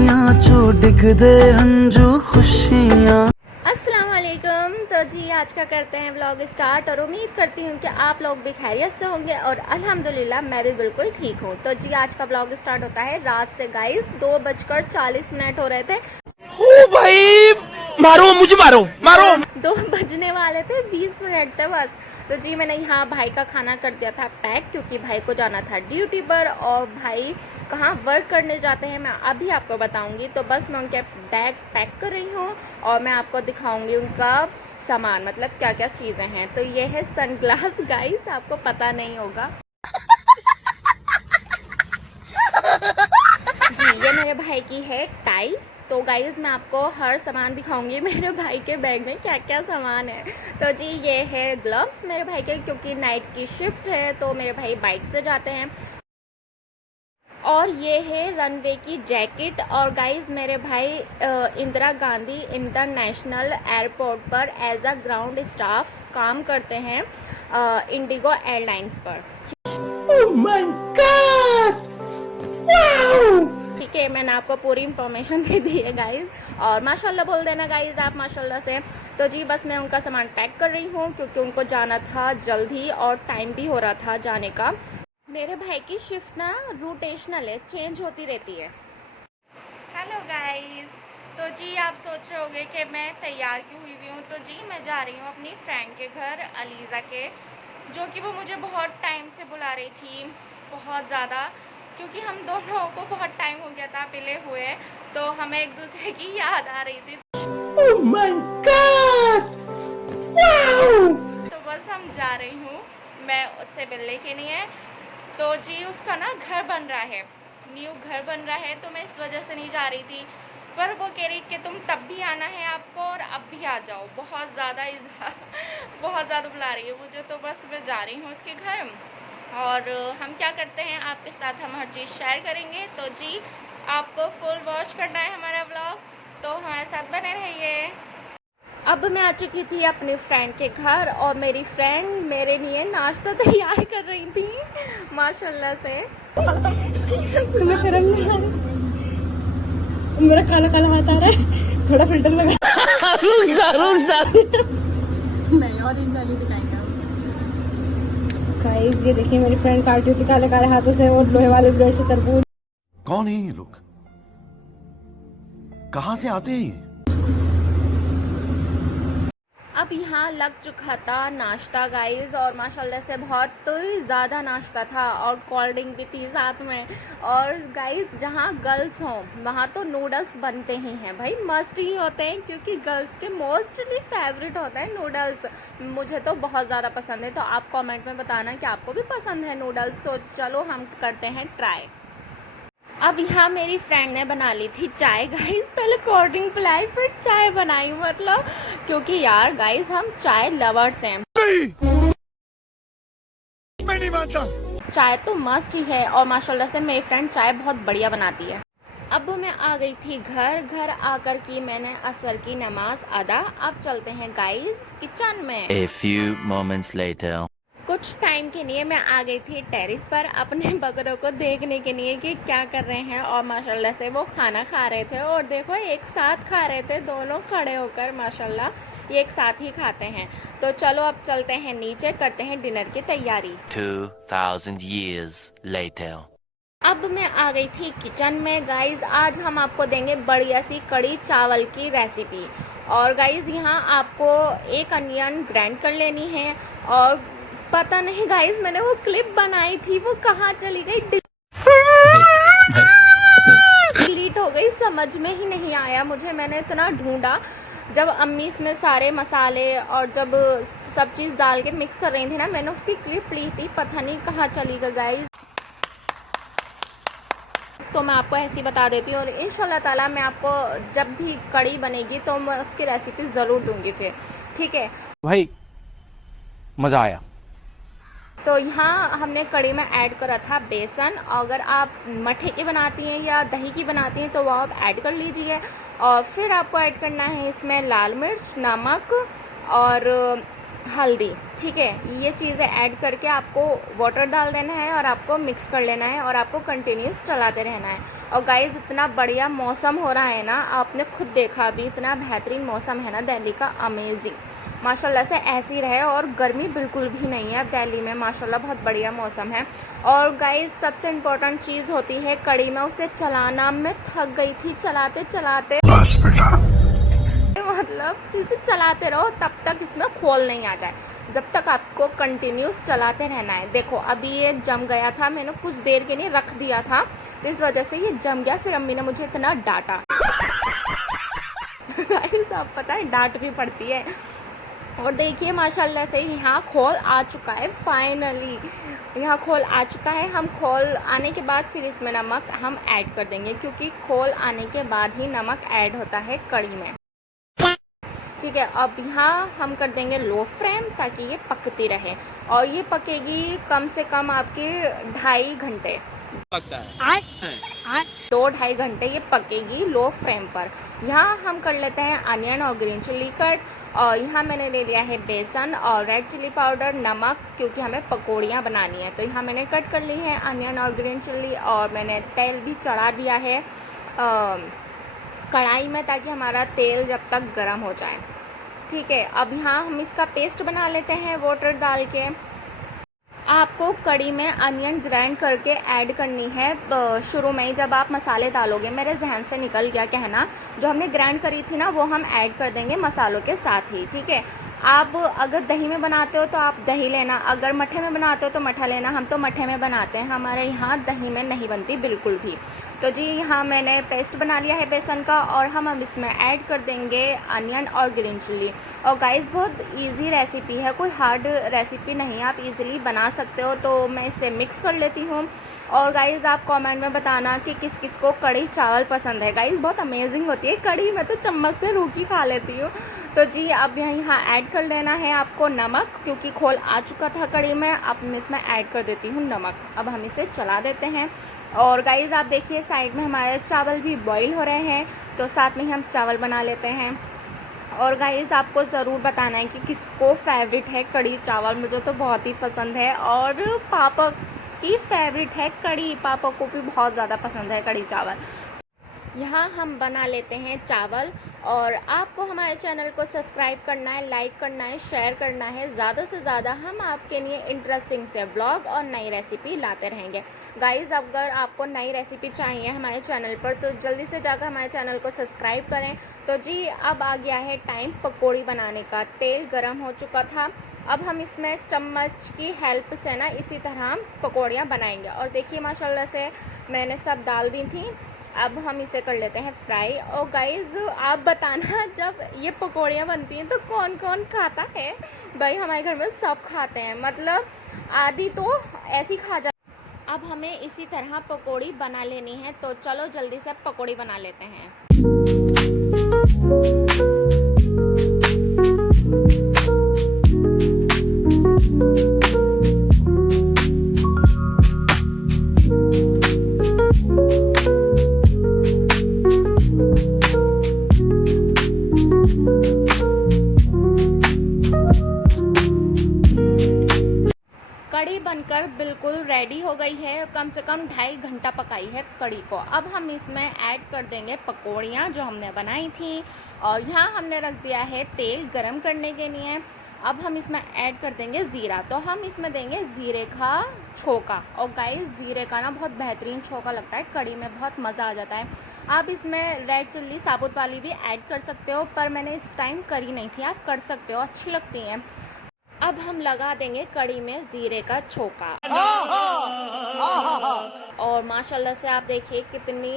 अखियां जो डिग दे हंजू खुशियां। अस्सलाम वालेकुम। तो जी आज का करते हैं व्लॉग स्टार्ट और उम्मीद करती हूँ कि आप लोग भी खैरियत से होंगे और अल्हम्दुलिल्लाह मैं भी बिल्कुल ठीक हूँ। तो जी आज का व्लॉग स्टार्ट होता है रात से गाइस 2:40 हो रहे थे। ओ भाई मारो मुझे मारो मारो 2 बजने वाले थे, 20 मिनट थे बस। तो जी मैंने यहाँ भाई का खाना कर दिया था पैक, क्योंकि भाई को जाना था ड्यूटी पर और भाई कहाँ वर्क करने जाते हैं मैं अभी आपको बताऊंगी। तो बस मैं उनके बैग पैक कर रही हूँ और मैं आपको दिखाऊंगी उनका सामान, मतलब क्या क्या चीज़ें हैं। तो ये है सनग्लास गाइस, आपको पता नहीं होगा जी। ये मेरे भाई की है टाई। तो गाइज़ मैं आपको हर सामान दिखाऊंगी मेरे भाई के बैग में क्या क्या सामान है। तो जी ये है ग्लव्स मेरे भाई के, क्योंकि नाइट की शिफ्ट है तो मेरे भाई बाइक से जाते हैं। और ये है रनवे की जैकेट। और गाइज़ मेरे भाई इंदिरा गांधी इंटरनेशनल एयरपोर्ट पर एज अ ग्राउंड स्टाफ काम करते हैं इंडिगो एयरलाइंस पर। Oh my God! Wow! ठीक है, मैंने आपको पूरी इन्फॉर्मेशन दे दी है गाइज़, और माशाल्लाह बोल देना गाइज़ आप माशाल्लाह से। तो जी बस मैं उनका सामान पैक कर रही हूँ क्योंकि उनको जाना था जल्दी और टाइम भी हो रहा था जाने का। मेरे भाई की शिफ्ट ना रोटेशनल है, चेंज होती रहती है। हेलो गाइज़, तो जी आप सोच रहे होंगे कि मैं तैयार क्यों हुई हूँ। तो जी मैं जा रही हूँ अपनी फ्रेंड के घर अलीज़ा के, जो कि वो मुझे बहुत टाइम से बुला रही थी, बहुत ज़्यादा, क्योंकि हम दोनों को बहुत टाइम हो गया था मिले हुए, तो हमें एक दूसरे की याद आ रही थी। Oh my God! Wow! तो बस हम जा रही हूँ मैं उससे मिलने के लिए। तो जी उसका ना घर बन रहा है, न्यू घर बन रहा है, तो मैं इस वजह से नहीं जा रही थी। पर वो कह रही कि तुम तब भी आना है आपको और अब भी आ जाओ, बहुत ज़्यादा बुला रही है मुझे। तो बस मैं जा रही हूँ उसके घर और हम क्या करते हैं आपके साथ हम हर चीज़ शेयर करेंगे। तो जी आपको फुल वॉच करना है हमारा व्लॉग, तो हमारे साथ बने रहिए। अब मैं आ चुकी थी अपनी फ्रेंड के घर और मेरी फ्रेंड मेरे लिए नाश्ता तैयार कर रही थी माशाल्लाह से। तुम्हें शर्म नहीं आ रही? मेरा काला काला हाथ आ रहा है, थोड़ा फिल्टर लगा। नहीं और इन गाली दिखाएंगे गाइस। ये देखिए मेरी फ्रेंड काट रही थी काले काले हाथों से और लोहे वाले ब्लेड से तरबूज। कौन है ये लोग? कहां से आते हैं ये? अब यहाँ लग चुका था नाश्ता गाइस, और माशाल्लाह से बहुत तो ज़्यादा नाश्ता था और कोल्ड ड्रिंक भी थी साथ में। और गाइस जहाँ गर्ल्स हों वहाँ तो नूडल्स बनते ही हैं भाई, मस्ट ही होते हैं, क्योंकि गर्ल्स के मोस्टली फेवरेट होता है नूडल्स। मुझे तो बहुत ज़्यादा पसंद है, तो आप कमेंट में बताना कि आपको भी पसंद है नूडल्स। तो चलो हम करते हैं ट्राई। अब यहाँ मेरी फ्रेंड ने बना ली थी चाय गाइस, पहले कोल्ड ड्रिंक पिलाई फिर चाय बनाई, मतलब क्योंकि यार गाइस हम चाय लवर्स हैं। मैं नहीं मानता। चाय तो मस्ट ही है और माशाल्लाह से मेरी फ्रेंड चाय बहुत बढ़िया बनाती है। अब मैं आ गई थी घर आकर की मैंने असर की नमाज अदा। अब चलते हैं गाइस किचन में। A few moments later. कुछ टाइम के लिए मैं आ गई थी टेरिस पर अपने बकरों को देखने के लिए कि क्या कर रहे हैं, और माशाल्लाह से वो खाना खा रहे थे और देखो एक साथ खा रहे थे दोनों खड़े होकर, माशाल्लाह ये एक साथ ही खाते हैं। तो चलो अब चलते हैं नीचे, करते हैं डिनर की तैयारी। 2000 years later. अब मैं आ गई थी किचन में गाइज, आज हम आपको देंगे बढ़िया सी कड़ी चावल की रेसिपी। और गाइज यहाँ आपको एक अनियन ग्राइंड कर लेनी है, और पता नहीं गाइज मैंने वो क्लिप बनाई थी वो कहाँ चली गई, डिलीट हो गई, समझ में ही नहीं आया मुझे। मैंने इतना ढूंढा, जब अम्मी इसमें सारे मसाले और जब सब चीज़ डाल के मिक्स कर रही थी ना, मैंने उसकी क्लिप ली थी, पता नहीं कहाँ चली गई गाइज। तो मैं आपको ऐसी बता देती हूँ, और इंशाल्लाह ताला मैं आपको जब भी कड़ी बनेगी तो मैं उसकी रेसिपी ज़रूर दूंगी फिर, ठीक है भाई मजा आया। तो यहाँ हमने कड़ी में ऐड करा था बेसन। अगर आप मठे की बनाती हैं या दही की बनाती हैं तो वो आप ऐड कर लीजिए। और फिर आपको ऐड करना है इसमें लाल मिर्च, नमक और हल्दी, ठीक है। ये चीज़ें ऐड करके आपको वाटर डाल देना है और आपको मिक्स कर लेना है और आपको कंटिन्यूस चलाते रहना है। और गाइस इतना बढ़िया मौसम हो रहा है ना, आपने खुद देखा अभी इतना बेहतरीन मौसम है ना दिल्ली का, अमेजिंग। माशाल्लाह से ऐसे ही रहे और गर्मी बिल्कुल भी नहीं है अब दिल्ली में, माशाल्लाह बहुत बढ़िया मौसम है। और गाइस सबसे इम्पोर्टेंट चीज़ होती है कड़ी में, उसे चलाना मैं थक गई थी चलाते चलाते, मतलब इसे चलाते रहो तब तक इसमें खोल नहीं आ जाए, जब तक आपको कंटिन्यूस चलाते रहना है। देखो अभी ये जम गया था, मैंने कुछ देर के लिए रख दिया था तो इस वजह से ये जम गया, फिर अम्मी ने मुझे इतना डांटा। सब पता है डांट भी पड़ती है। और देखिए माशाल्लाह से यहाँ खोल आ चुका है, फाइनली यहाँ खोल आ चुका है। हम खोल आने के बाद फिर इसमें नमक हम ऐड कर देंगे, क्योंकि खोल आने के बाद ही नमक ऐड होता है कड़ी में। ठीक है, अब यहाँ हम कर देंगे लो फ्लेम ताकि ये पकती रहे, और ये पकेगी कम से कम आपके 2.5 घंटे, 2-2.5 घंटे ये पकेगी लो फ्लेम पर। यहाँ हम कर लेते हैं अनियन और ग्रीन चिल्ली कट, और यहाँ मैंने ले लिया है बेसन और रेड चिल्ली पाउडर, नमक, क्योंकि हमें पकौड़ियाँ बनानी है। तो यहाँ मैंने कट कर ली है अनियन और ग्रीन चिल्ली, और मैंने तेल भी चढ़ा दिया है कढ़ाई में ताकि हमारा तेल जब तक गर्म हो जाए। ठीक है, अब यहाँ हम इसका पेस्ट बना लेते हैं वाटर डाल के। आपको कड़ी में अनियन ग्राइंड करके ऐड करनी है शुरू में ही, जब आप मसाले डालोगे। मेरे जहन से निकल गया कहना, जो हमने ग्राइंड करी थी ना वो हम ऐड कर देंगे मसालों के साथ ही। ठीक है, आप अगर दही में बनाते हो तो आप दही लेना, अगर मट्ठे में बनाते हो तो मट्ठा लेना। हम तो मट्ठे में बनाते हैं, हमारे यहाँ दही में नहीं बनती बिल्कुल भी। तो जी यहाँ मैंने पेस्ट बना लिया है बेसन का, और हम अब इसमें ऐड कर देंगे अनियन और ग्रीन चिल्ली। और गाइस बहुत इजी रेसिपी है, कोई हार्ड रेसिपी नहीं है, आप इजीली बना सकते हो। तो मैं इसे मिक्स कर लेती हूँ। और गाइस आप कमेंट में बताना कि किस किस को कड़ी चावल पसंद है। गाइस बहुत अमेजिंग होती है कड़ी, मैं तो चम्मच से रूखी खा लेती हूँ। तो जी अब यहाँ ऐड कर लेना है आपको नमक, क्योंकि खोल आ चुका था कड़ी में। अब मैं इसमें ऐड कर देती हूँ नमक। अब हम इसे चला देते हैं। और गाइस आप देखिए साइड में हमारे चावल भी बॉईल हो रहे हैं, तो साथ में हम चावल बना लेते हैं। और गाइस आपको ज़रूर बताना है कि किसको फेवरेट है कड़ी चावल। मुझे तो बहुत ही पसंद है, और पापा की फेवरेट है कड़ी, पापा को भी बहुत ज़्यादा पसंद है कड़ी चावल। यहाँ हम बना लेते हैं चावल। और आपको हमारे चैनल को सब्सक्राइब करना है, लाइक करना है, शेयर करना है। ज़्यादा से ज़्यादा हम आपके लिए इंटरेस्टिंग से ब्लॉग और नई रेसिपी लाते रहेंगे। गाइज़ अगर आपको नई रेसिपी चाहिए हमारे चैनल पर तो जल्दी से जाकर हमारे चैनल को सब्सक्राइब करें। तो जी अब आ गया है टाइम पकौड़ी बनाने का। तेल गरम हो चुका था, अब हम इसमें चम्मच की हेल्प से ना इसी तरह पकौड़ियाँ बनाएंगे। और देखिए माशाल्लाह से मैंने सब डाल दी थी। अब हम इसे कर लेते हैं फ्राई। और गाइज़ आप बताना जब ये पकौड़ियाँ बनती हैं तो कौन कौन खाता है। भाई हमारे घर में सब खाते हैं, मतलब आधी तो ऐसी खा जा। अब हमें इसी तरह पकौड़ी बना लेनी है, तो चलो जल्दी से पकौड़ी बना लेते हैं। कड़ी बनकर बिल्कुल रेडी हो गई है, कम से कम 2.5 घंटा पकाई है कड़ी को। अब हम इसमें ऐड कर देंगे पकौड़ियाँ जो हमने बनाई थी, और यहाँ हमने रख दिया है तेल गरम करने के लिए। अब हम इसमें ऐड कर देंगे ज़ीरा, तो हम इसमें देंगे ज़ीरे का छोका। और गाइस ज़ीरे का ना बहुत बेहतरीन छोका लगता है कड़ी में, बहुत मज़ा आ जाता है। आप इसमें रेड चिल्ली साबुत वाली भी ऐड कर सकते हो, पर मैंने इस टाइम करी नहीं थी, आप कर सकते हो, अच्छी लगती हैं। अब हम लगा देंगे कड़ी में ज़ीरे का छोका। और माशाल्लाह से आप देखिए कितनी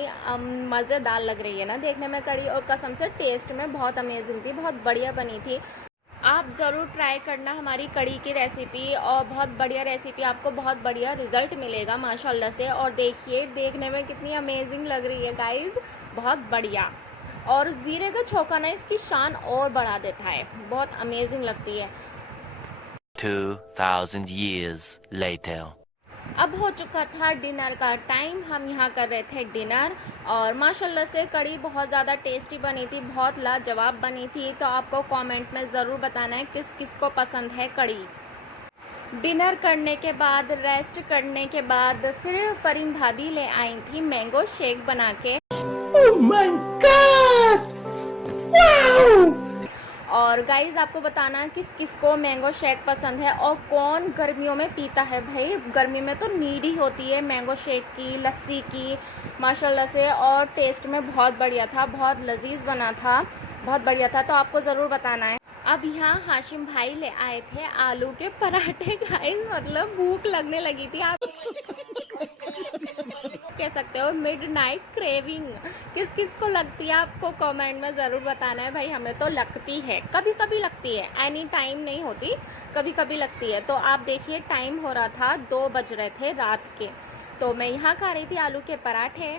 मज़ेदार लग रही है ना देखने में कड़ी, और कसम से टेस्ट में बहुत अमेजिंग थी, बहुत बढ़िया बनी थी। आप ज़रूर ट्राई करना हमारी कड़ी की रेसिपी, और बहुत बढ़िया रेसिपी, आपको बहुत बढ़िया रिज़ल्ट मिलेगा माशाल्लाह से। और देखिए देखने में कितनी अमेजिंग लग रही है गाइज़, बहुत बढ़िया। और ज़ीरे का छोका ना इसकी शान और बढ़ा देता है, बहुत अमेजिंग लगती है। 2000 years later. अब हो चुका था डिनर का टाइम, हम यहाँ कर रहे थे डिनर। और माशाल्लाह से कड़ी बहुत ज़्यादा टेस्टी बनी थी, बहुत लाजवाब बनी थी। तो आपको कमेंट में ज़रूर बताना है किस किस को पसंद है कड़ी। डिनर करने के बाद, रेस्ट करने के बाद फिर फरीन भाभी ले आई थी मैंगो शेक बना के। और गाइज आपको बताना किस किस को मैंगो शेक पसंद है और कौन गर्मियों में पीता है। भाई गर्मी में तो नीड ही होती है मैंगो शेक की, लस्सी की, माशाल्लाह से। और टेस्ट में बहुत बढ़िया था, बहुत लजीज बना था, बहुत बढ़िया था। तो आपको ज़रूर बताना है। अब यहाँ हाशिम भाई ले आए थे आलू के पराठे। गाइस मतलब भूख लगने लगी थी, आप कह सकते हो मिडनाइट क्रेविंग। किस किस को लगती है आपको कमेंट में ज़रूर बताना है। भाई हमें तो लगती है, कभी कभी लगती है, एनी टाइम नहीं होती, कभी कभी लगती है। तो आप देखिए टाइम हो रहा था 2 बज रहे थे रात के। तो मैं यहाँ खा रही थी आलू के पराठे।